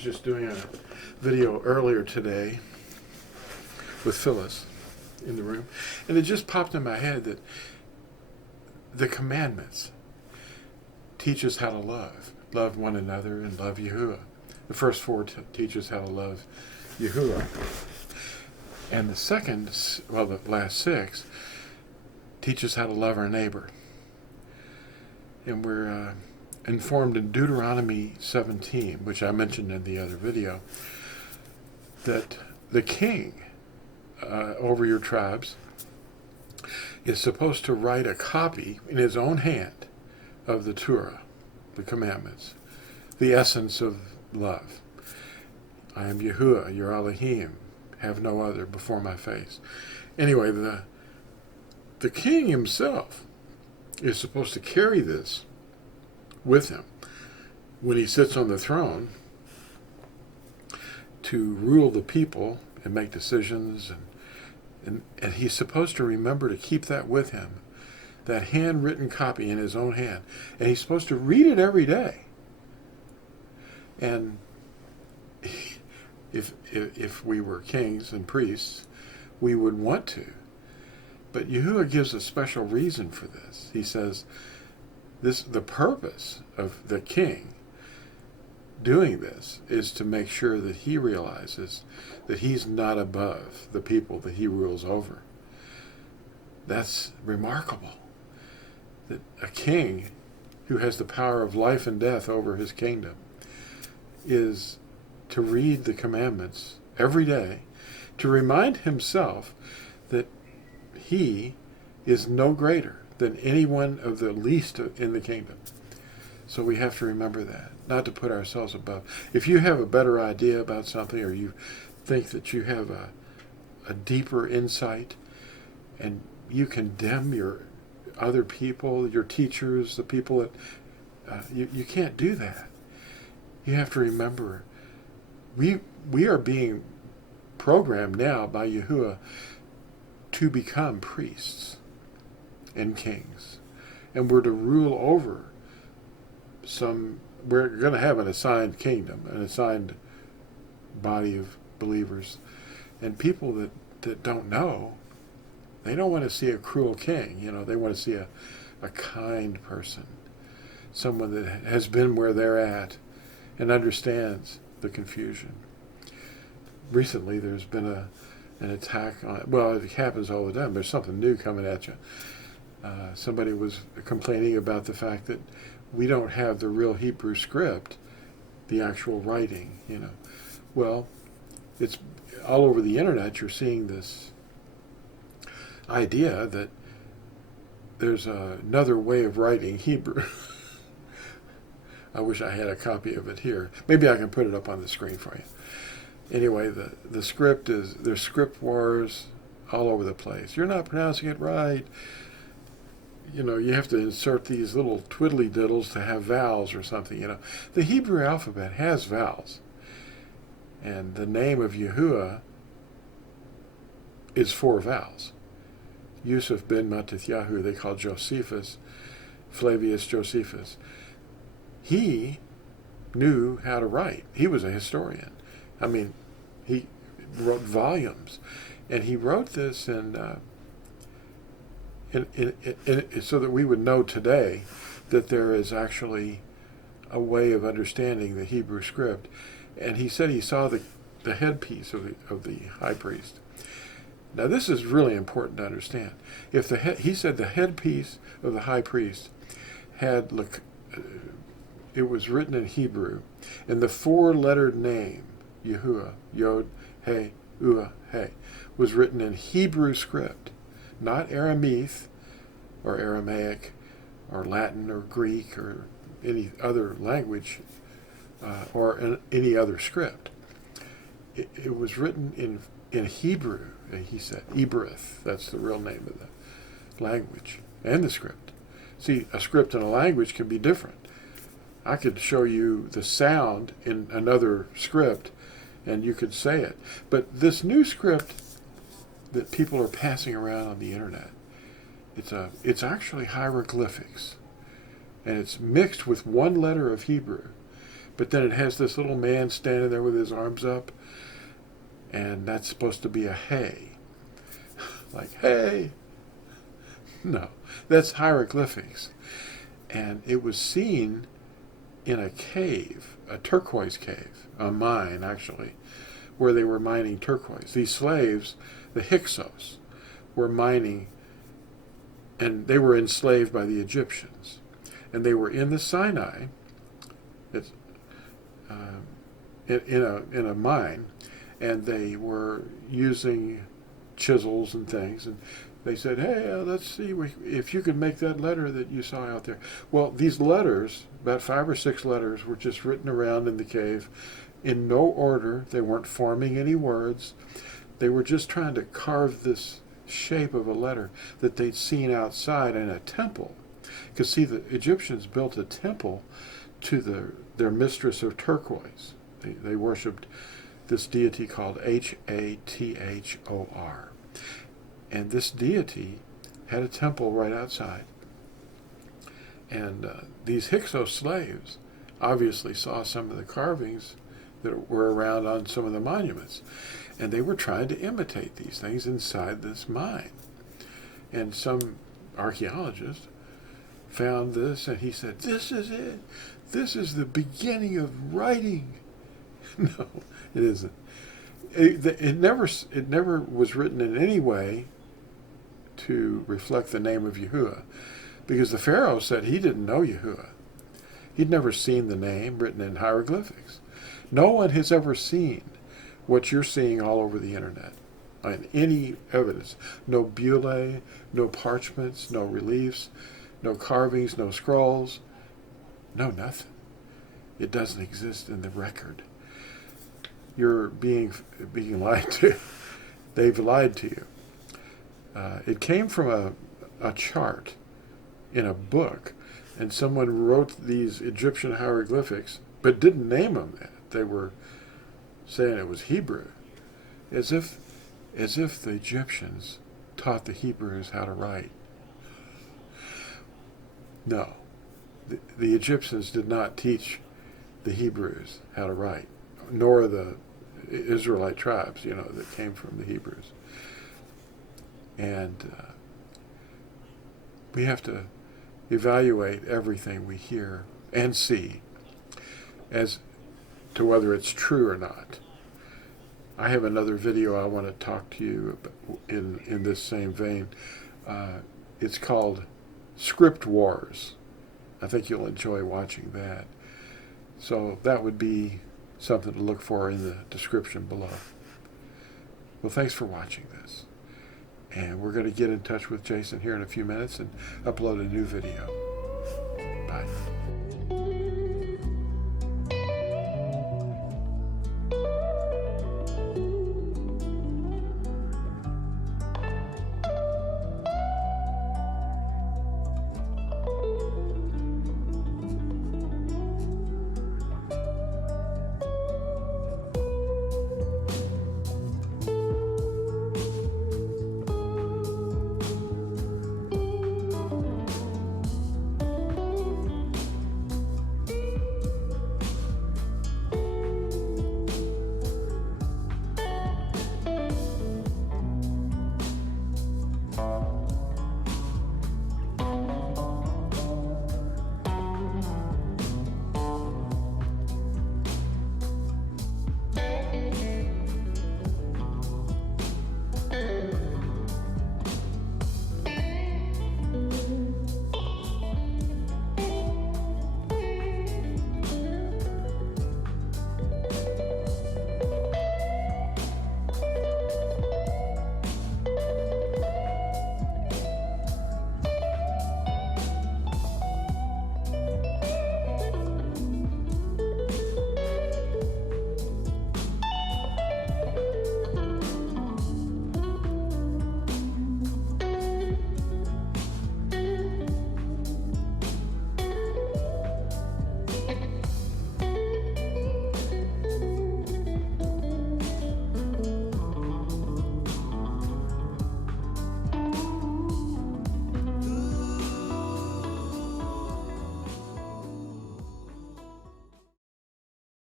just doing a video earlier today with Phyllis in the room, and it just popped in my head that the commandments teach us how to love one another and love Yahuwah. The first four teach us how to love Yahuwah. And the second, well, the last six, teach us how to love our neighbor. And we're informed in Deuteronomy 17, which I mentioned in the other video, that the king over your tribes is supposed to write a copy in his own hand of the Torah, the commandments, the essence of love. I am Yahuwah, your Elohim, have no other before my face. Anyway, the king himself is supposed to carry this with him when he sits on the throne to rule the people and make decisions, and he's supposed to remember to keep that with him, that handwritten copy in his own hand, and he's supposed to read it every day. And if we were kings and priests, we would want to. But Yahuwah gives a special reason for this. He says the purpose of the king doing this is to make sure that he realizes that he's not above the people that he rules over. That's remarkable. That a king who has the power of life and death over his kingdom is to read the commandments every day, to remind himself that he is no greater than any one of the least in the kingdom. So we have to remember that, not to put ourselves above. If you have a better idea about something, or you think that you have a deeper insight, and you condemn your other people, your teachers, the people that you can't do that. You have to remember, we are being programmed now by Yahuwah to become priests and kings, and we're to rule over we're going to have an assigned kingdom, an assigned body of believers, and people that don't know, they don't want to see a cruel king. They want to see a kind person, someone that has been where they're at and understands the confusion. Recently, there's been an attack on, well, it happens all the time. There's something new coming at you. Somebody was complaining about the fact that we don't have the real Hebrew script, the actual writing, Well, it's all over the internet. You're seeing this idea that there's another way of writing Hebrew. I wish I had a copy of it here. Maybe I can put it up on the screen for you. Anyway, the script there's script wars all over the place. You're not pronouncing it right. You have to insert these little twiddly diddles to have vowels or something. The Hebrew alphabet has vowels. And the name of Yahuwah is 4 vowels. Yusuf ben Mattatyahu, they call Josephus, Flavius Josephus. He knew how to write. He was a historian. I mean, he wrote volumes. And he wrote this so that we would know today that there is actually a way of understanding the Hebrew script. And he said he saw the headpiece of the high priest. Now this is really important to understand. He said the headpiece of the high priest had, it was written in Hebrew, and the 4-lettered name, Yahuwah, Yod, He, Uah, He, was written in Hebrew script, not Aramith or Aramaic or Latin or Greek or any other language or any other script. It was written in Hebrew, and he said Ibrith. That's the real name of the language and the script. See, a script and a language can be different. I could show you the sound in another script, and you could say it. But this new script that people are passing around on the internet, it's actually hieroglyphics, and it's mixed with 1 letter of Hebrew, But then it has this little man standing there with his arms up, and that's supposed to be a hey. Like, hey! No, that's hieroglyphics. And it was seen in a cave, a turquoise cave, a mine actually, where they were mining turquoise. These slaves, the Hyksos, were mining, and they were enslaved by the Egyptians. And they were in the Sinai, it's, in a mine, and they were using chisels and things, and they said, hey, let's see if you can make that letter that you saw out there. Well, these letters, about 5 or 6 letters, were just written around in the cave in no order. They weren't forming any words. They were just trying to carve this shape of a letter that they'd seen outside in a temple. Because, see, the Egyptians built a temple to their mistress of turquoise. They worshipped this deity called Hathor. And this deity had a temple right outside. And these Hyksos slaves obviously saw some of the carvings that were around on some of the monuments. And they were trying to imitate these things inside this mine. And some archaeologist found this, and he said, this is it. This is the beginning of writing. No, it isn't. It never was written in any way to reflect the name of Yahuwah, because the Pharaoh said he didn't know Yahuwah. He'd never seen the name written in hieroglyphics. No one has ever seen what you're seeing all over the internet, on any evidence. No bullae, no parchments, no reliefs, no carvings, no scrolls, no nothing. It doesn't exist in the record. You're being lied to. They've lied to you. It came from a chart in a book, and someone wrote these Egyptian hieroglyphics, but didn't name them that. They were saying it was Hebrew, as if the Egyptians taught the Hebrews how to write. No, the Egyptians did not teach the Hebrews how to write, nor the Israelite tribes, that came from the Hebrews. And we have to evaluate everything we hear and see as to whether it's true or not. I have another video I want to talk to you about in this same vein. It's called Script Wars. I think you'll enjoy watching that. So that would be something to look for in the description below. Well, thanks for watching this. And we're going to get in touch with Jason here in a few minutes and upload a new video. Bye.